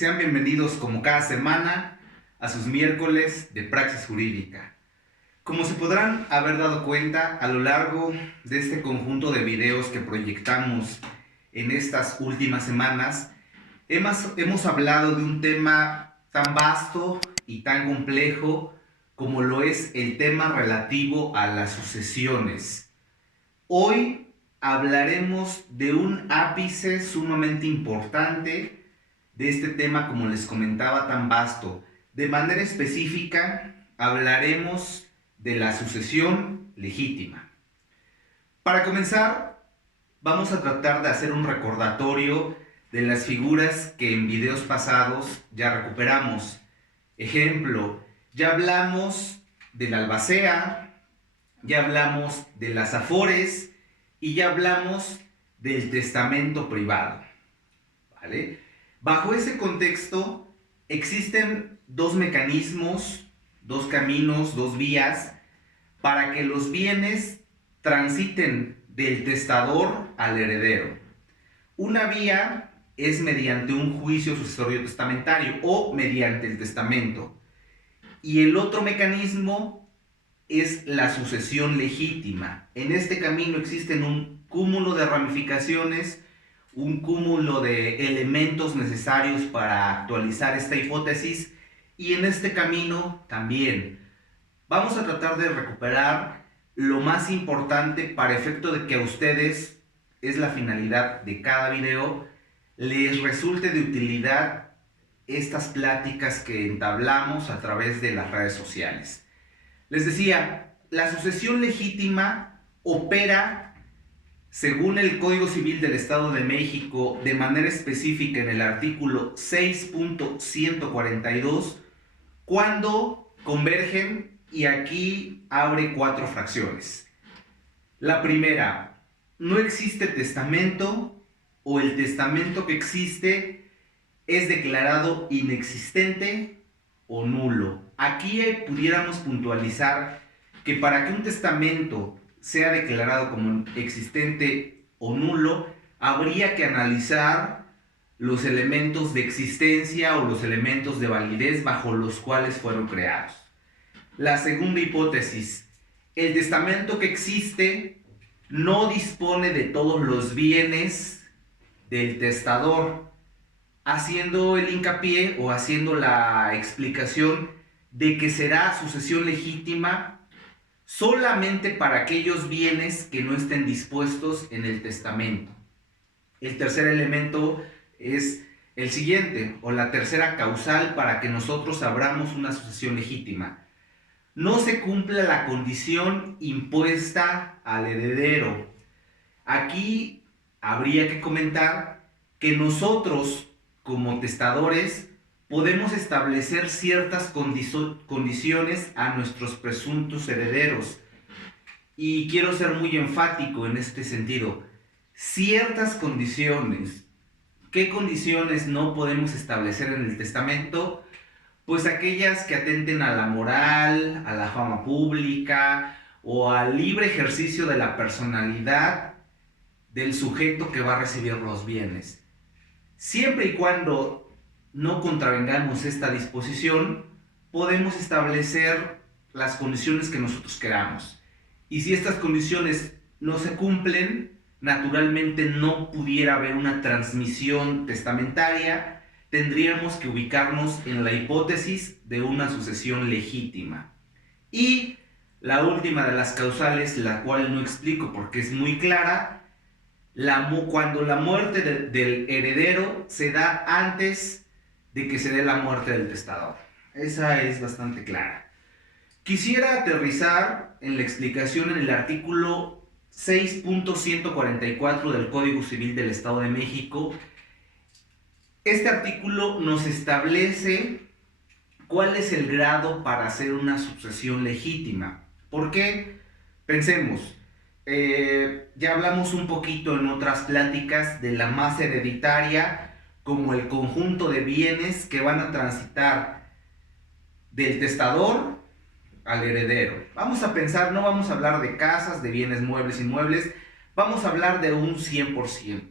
Sean bienvenidos como cada semana a sus miércoles de Praxis Jurídica. Como se podrán haber dado cuenta a lo largo de este conjunto de videos que proyectamos en estas últimas semanas, hemos hablado de un tema tan vasto y tan complejo como lo es el tema relativo a las sucesiones. Hoy hablaremos de un ápice sumamente importante de este tema, como les comentaba, tan vasto. De manera específica, hablaremos de la sucesión legítima. Para comenzar, vamos a tratar de hacer un recordatorio de las figuras que en videos pasados ya recuperamos. Ejemplo, ya hablamos del albacea, ya hablamos de las afores y ya hablamos del testamento privado, ¿vale? Bajo ese contexto, existen dos mecanismos, dos caminos, dos vías para que los bienes transiten del testador al heredero. Una vía es mediante un juicio sucesorio testamentario o mediante el testamento. Y el otro mecanismo es la sucesión legítima. En este camino existen un cúmulo de ramificaciones, un cúmulo de elementos necesarios para actualizar esta hipótesis, y en este camino también vamos a tratar de recuperar lo más importante para efecto de que a ustedes, es la finalidad de cada video, les resulte de utilidad estas pláticas que entablamos a través de las redes sociales. Les decía, la sucesión legítima opera según el Código Civil del Estado de México, de manera específica en el artículo 6.142, cuando convergen, y aquí abre 4 fracciones. La primera, no existe testamento o el testamento que existe es declarado inexistente o nulo. Aquí pudiéramos puntualizar que para que un testamento sea declarado como existente o nulo, habría que analizar los elementos de existencia o los elementos de validez bajo los cuales fueron creados. La segunda hipótesis, el testamento que existe no dispone de todos los bienes del testador, haciendo el hincapié o haciendo la explicación de que será sucesión legítima solamente para aquellos bienes que no estén dispuestos en el testamento. El tercer elemento es el siguiente, o la tercera causal para que nosotros abramos una sucesión legítima. No se cumple la condición impuesta al heredero. Aquí habría que comentar que nosotros, como testadores, podemos establecer ciertas condiciones a nuestros presuntos herederos. Y quiero ser muy enfático en este sentido. Ciertas condiciones. ¿Qué condiciones no podemos establecer en el testamento? Pues aquellas que atenten a la moral, a la fama pública o al libre ejercicio de la personalidad del sujeto que va a recibir los bienes. Siempre y cuando no contravengamos esta disposición, podemos establecer las condiciones que nosotros queramos. Y si estas condiciones no se cumplen, naturalmente no pudiera haber una transmisión testamentaria, tendríamos que ubicarnos en la hipótesis de una sucesión legítima. Y la última de las causales, la cual no explico porque es muy clara, cuando la muerte del heredero se da antes de que se dé la muerte del testador. Esa es bastante clara. Quisiera aterrizar en la explicación en el artículo 6.144 del Código Civil del Estado de México. Este artículo nos establece cuál es el grado para hacer una sucesión legítima. ¿Por qué? Pensemos, ya hablamos un poquito en otras pláticas de la masa hereditaria como el conjunto de bienes que van a transitar del testador al heredero. Vamos a pensar, no vamos a hablar de casas, de bienes muebles, inmuebles, vamos a hablar de un 100%.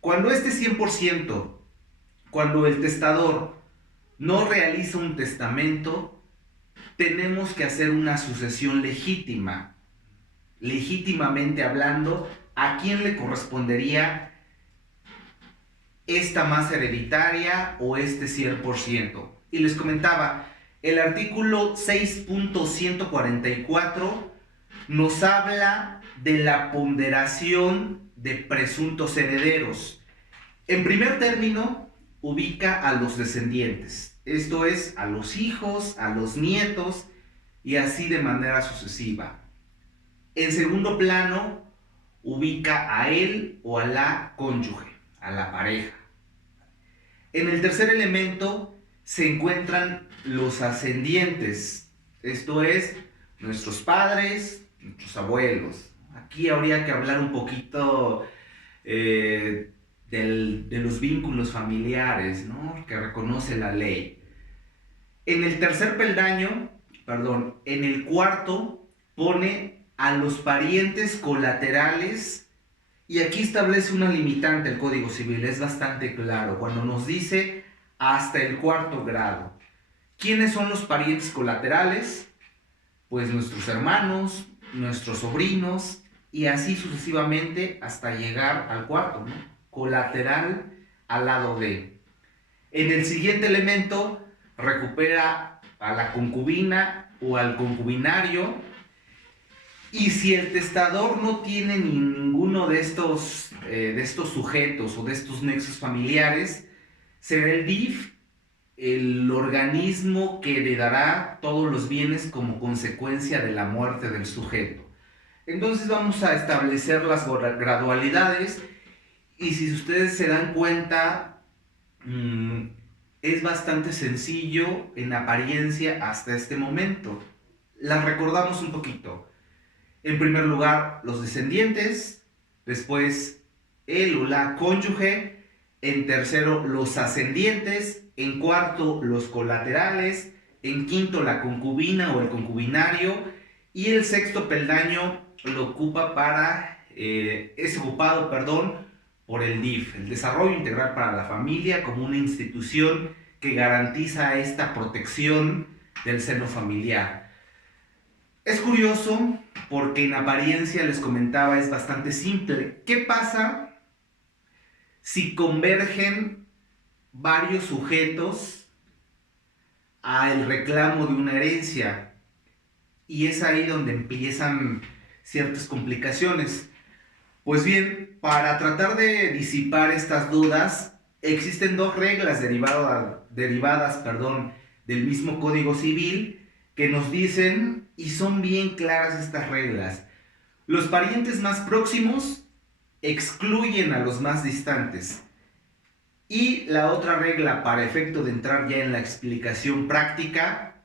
Cuando este 100% cuando el testador no realiza un testamento, tenemos que hacer una sucesión legítima. Legítimamente hablando, ¿a quién le correspondería esta masa hereditaria o este 100%? Y les comentaba, el artículo 6.144 nos habla de la ponderación de presuntos herederos. En primer término, ubica a los descendientes, esto es, a los hijos, a los nietos y así de manera sucesiva. En segundo plano, ubica a él o a la cónyuge, a la pareja. En el tercer elemento se encuentran los ascendientes, esto es, nuestros padres, nuestros abuelos. Aquí habría que hablar un poquito de los vínculos familiares, ¿no?, que reconoce la ley. En el tercer peldaño, en el cuarto, pone a los parientes colaterales, y aquí establece una limitante el Código Civil, es bastante claro, cuando nos dice hasta el cuarto grado. ¿Quiénes son los parientes colaterales? Pues nuestros hermanos, nuestros sobrinos, y así sucesivamente hasta llegar al cuarto, ¿no?, colateral al lado de. En el siguiente elemento recupera a la concubina o al concubinario, y si el testador no tiene ninguno de estos sujetos o de estos nexos familiares, será el DIF el organismo que heredará todos los bienes como consecuencia de la muerte del sujeto. Entonces vamos a establecer las gradualidades, y si ustedes se dan cuenta, es bastante sencillo en apariencia hasta este momento. Las recordamos un poquito. En primer lugar, los descendientes, después él o la cónyuge, en tercero, los ascendientes, en cuarto, los colaterales, en quinto, la concubina o el concubinario, y el sexto peldaño lo ocupa es ocupado por el DIF, el Desarrollo Integral para la Familia, como una institución que garantiza esta protección del seno familiar. Es curioso porque en apariencia, les comentaba, es bastante simple. ¿Qué pasa si convergen varios sujetos al reclamo de una herencia? Y es ahí donde empiezan ciertas complicaciones. Pues bien, para tratar de disipar estas dudas, existen dos reglas derivadas del mismo Código Civil que nos dicen, y son bien claras estas reglas: los parientes más próximos excluyen a los más distantes. Y la otra regla, para efecto de entrar ya en la explicación práctica,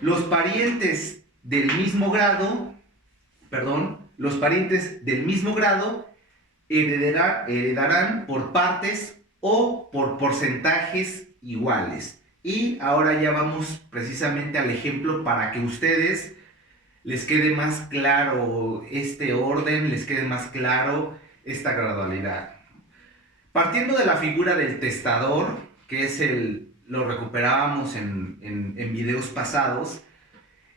los parientes del mismo grado heredarán por partes o por porcentajes iguales. Y ahora ya vamos precisamente al ejemplo para que a ustedes les quede más claro este orden, les quede más claro esta gradualidad. Partiendo de la figura del testador, que es lo recuperábamos en videos pasados,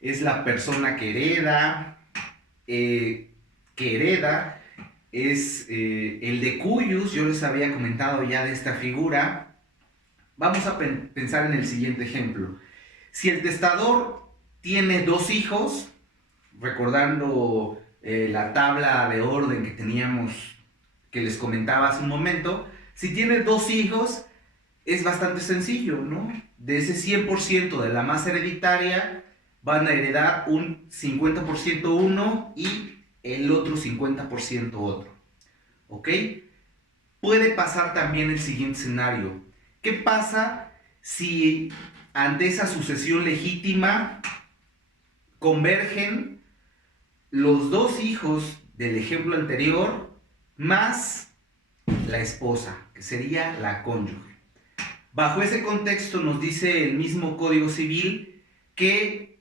es la persona que hereda, es el de cuyos, yo les había comentado ya de esta figura. Vamos a pensar en el siguiente ejemplo. Si el testador tiene dos hijos, recordando la tabla de orden que teníamos, que les comentaba hace un momento, si tiene dos hijos, es bastante sencillo, ¿no? De ese 100% de la masa hereditaria, van a heredar un 50% uno y el otro 50% otro. ¿Ok? Puede pasar también el siguiente escenario. ¿Qué pasa si ante esa sucesión legítima convergen los dos hijos del ejemplo anterior más la esposa, que sería la cónyuge? Bajo ese contexto nos dice el mismo Código Civil que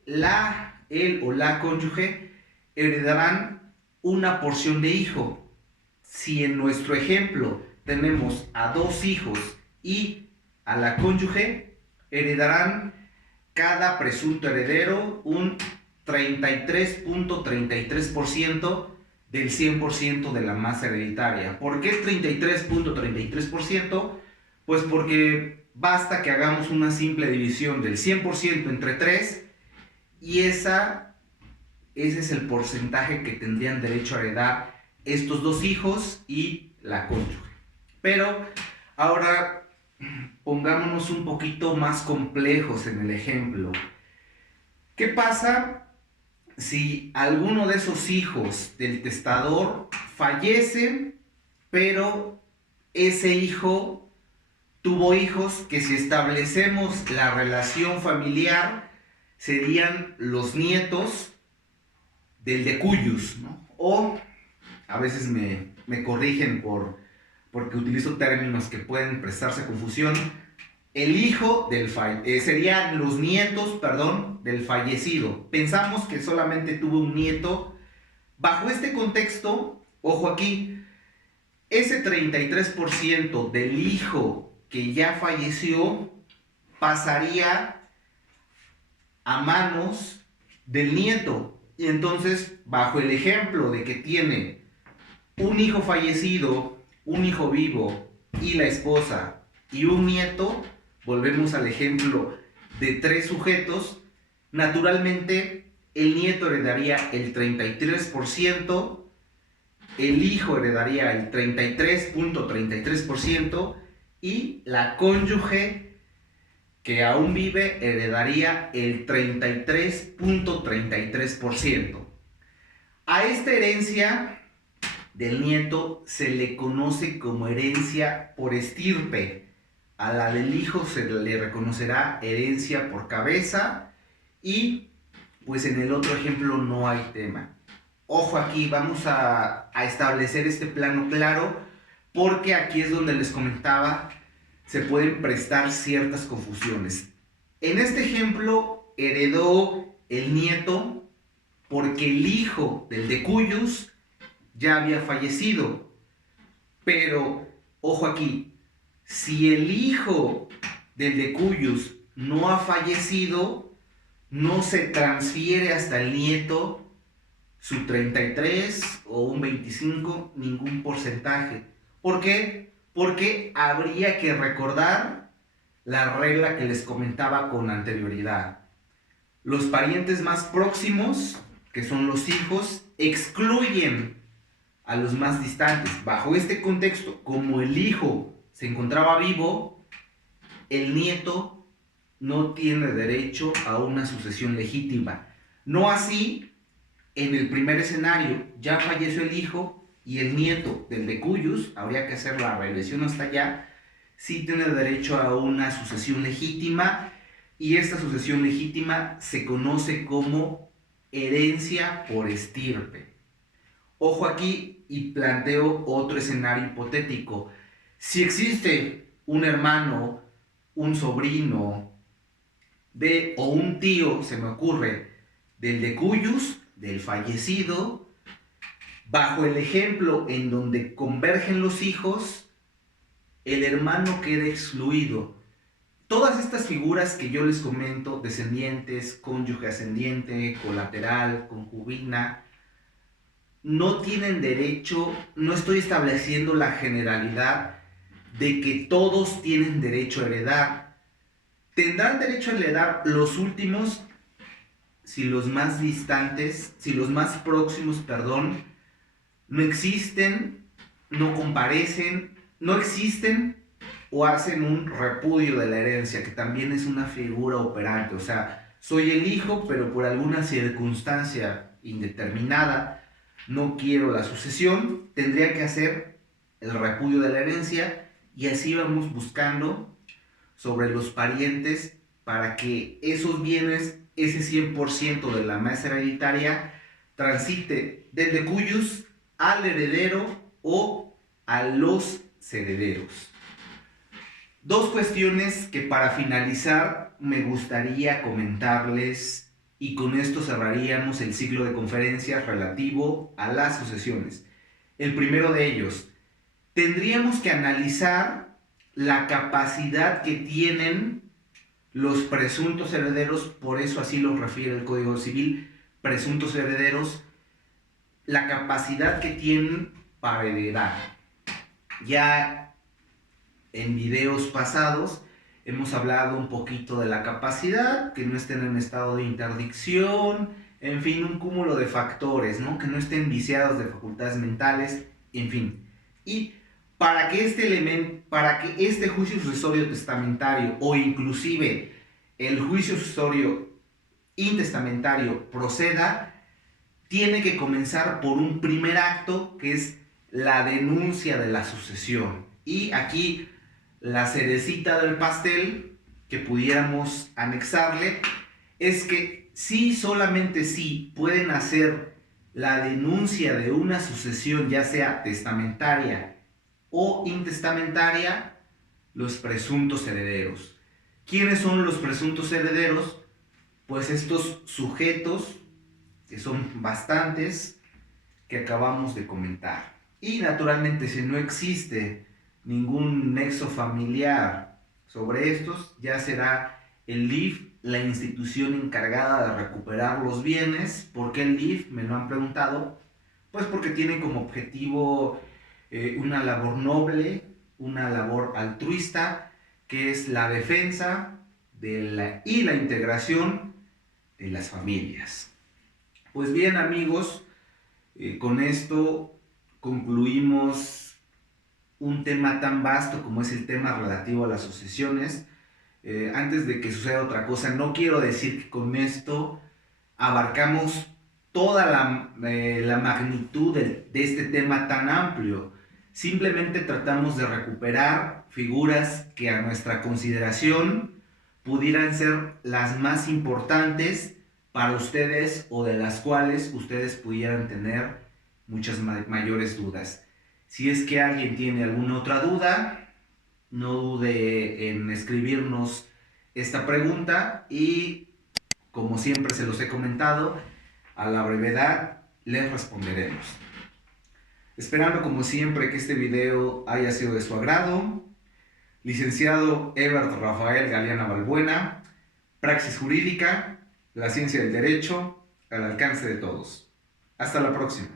él o la cónyuge heredarán una porción de hijo. Si en nuestro ejemplo tenemos a dos hijos y a la cónyuge, heredarán cada presunto heredero un 33.33% del 100% de la masa hereditaria. ¿Por qué 33.33%? Pues porque basta que hagamos una simple división del 100% entre 3 y ese es el porcentaje que tendrían derecho a heredar estos dos hijos y la cónyuge. Pero ahora pongámonos un poquito más complejos en el ejemplo. ¿Qué pasa si alguno de esos hijos del testador fallece, pero ese hijo tuvo hijos que, si establecemos la relación familiar, serían los nietos del decuyus, ¿no? O a veces me corrigen porque utilizo términos que pueden prestarse a confusión. El hijo serían los nietos, del fallecido. Pensamos que solamente tuvo un nieto. Bajo este contexto, ojo aquí, ese 33% del hijo que ya falleció pasaría a manos del nieto. Y entonces, bajo el ejemplo de que tiene un hijo fallecido, un hijo vivo y la esposa y un nieto, volvemos al ejemplo de 3 sujetos, naturalmente el nieto heredaría el 33%, el hijo heredaría el 33.33% y la cónyuge que aún vive heredaría el 33.33%. A esta herencia del nieto se le conoce como herencia por estirpe. A la del hijo se le reconocerá herencia por cabeza y pues en el otro ejemplo no hay tema. Ojo aquí, vamos a establecer este plano claro porque aquí es donde les comentaba, se pueden prestar ciertas confusiones. En este ejemplo heredó el nieto porque el hijo del decuyus ya había fallecido. Pero, ojo aquí, si el hijo del decuyus no ha fallecido, no se transfiere hasta el nieto su 33 o un 25, ningún porcentaje. ¿Por qué? Porque habría que recordar la regla que les comentaba con anterioridad. Los parientes más próximos, que son los hijos, excluyen a los más distantes. Bajo este contexto, como el hijo se encontraba vivo, el nieto no tiene derecho a una sucesión legítima. No así en el primer escenario, ya falleció el hijo y el nieto del decuyus, habría que hacer la regresión hasta allá, sí tiene derecho a una sucesión legítima, y esta sucesión legítima se conoce como herencia por estirpe. Ojo aquí, y planteo otro escenario hipotético. Si existe un hermano, un sobrino o un tío, se me ocurre, del decuyus, del fallecido, bajo el ejemplo en donde convergen los hijos, el hermano queda excluido. Todas estas figuras que yo les comento, descendientes, cónyuge ascendiente, colateral, concubina, no tienen derecho, no estoy estableciendo la generalidad de que todos tienen derecho a heredar. Tendrán derecho a heredar los últimos si los más distantes, si los más próximos, no existen, no comparecen, no existen o hacen un repudio de la herencia, que también es una figura operante. O sea, soy el hijo, pero por alguna circunstancia indeterminada no quiero la sucesión, tendría que hacer el repudio de la herencia, y así vamos buscando sobre los parientes para que esos bienes, ese 100% de la masa hereditaria, transite del decuyus al heredero o a los herederos. Dos cuestiones que para finalizar me gustaría comentarles, y con esto cerraríamos el ciclo de conferencias relativo a las sucesiones. El primero de ellos, tendríamos que analizar la capacidad que tienen los presuntos herederos, por eso así lo refiere el Código Civil, presuntos herederos, la capacidad que tienen para heredar. Ya en videos pasados hemos hablado un poquito de la capacidad, que no estén en estado de interdicción, en fin, un cúmulo de factores, ¿no? Que no estén viciados de facultades mentales, en fin. Y para que este juicio sucesorio testamentario o inclusive el juicio sucesorio intestamentario proceda, tiene que comenzar por un primer acto que es la denuncia de la sucesión. Y aquí la cerecita del pastel que pudiéramos anexarle es que sí, solamente sí pueden hacer la denuncia de una sucesión, ya sea testamentaria o intestamentaria, los presuntos herederos. ¿Quiénes son los presuntos herederos? Pues estos sujetos, que son bastantes, que acabamos de comentar. Y naturalmente, si no existe ningún nexo familiar sobre estos, ya será el DIF la institución encargada de recuperar los bienes. ¿Por qué el DIF? Me lo han preguntado. Pues porque tiene como objetivo una labor noble, una labor altruista, que es la defensa y la integración de las familias. Pues bien, amigos, con esto concluimos un tema tan vasto como es el tema relativo a las sucesiones. Antes de que suceda otra cosa, no quiero decir que con esto abarcamos toda la magnitud de este tema tan amplio. Simplemente tratamos de recuperar figuras que a nuestra consideración pudieran ser las más importantes para ustedes o de las cuales ustedes pudieran tener muchas mayores dudas. Si es que alguien tiene alguna otra duda, no dude en escribirnos esta pregunta y, como siempre se los he comentado, a la brevedad les responderemos. Esperando como siempre que este video haya sido de su agrado. Licenciado Ebert Rafael Galeana Balbuena, Praxis Jurídica, la ciencia del derecho al alcance de todos. Hasta la próxima.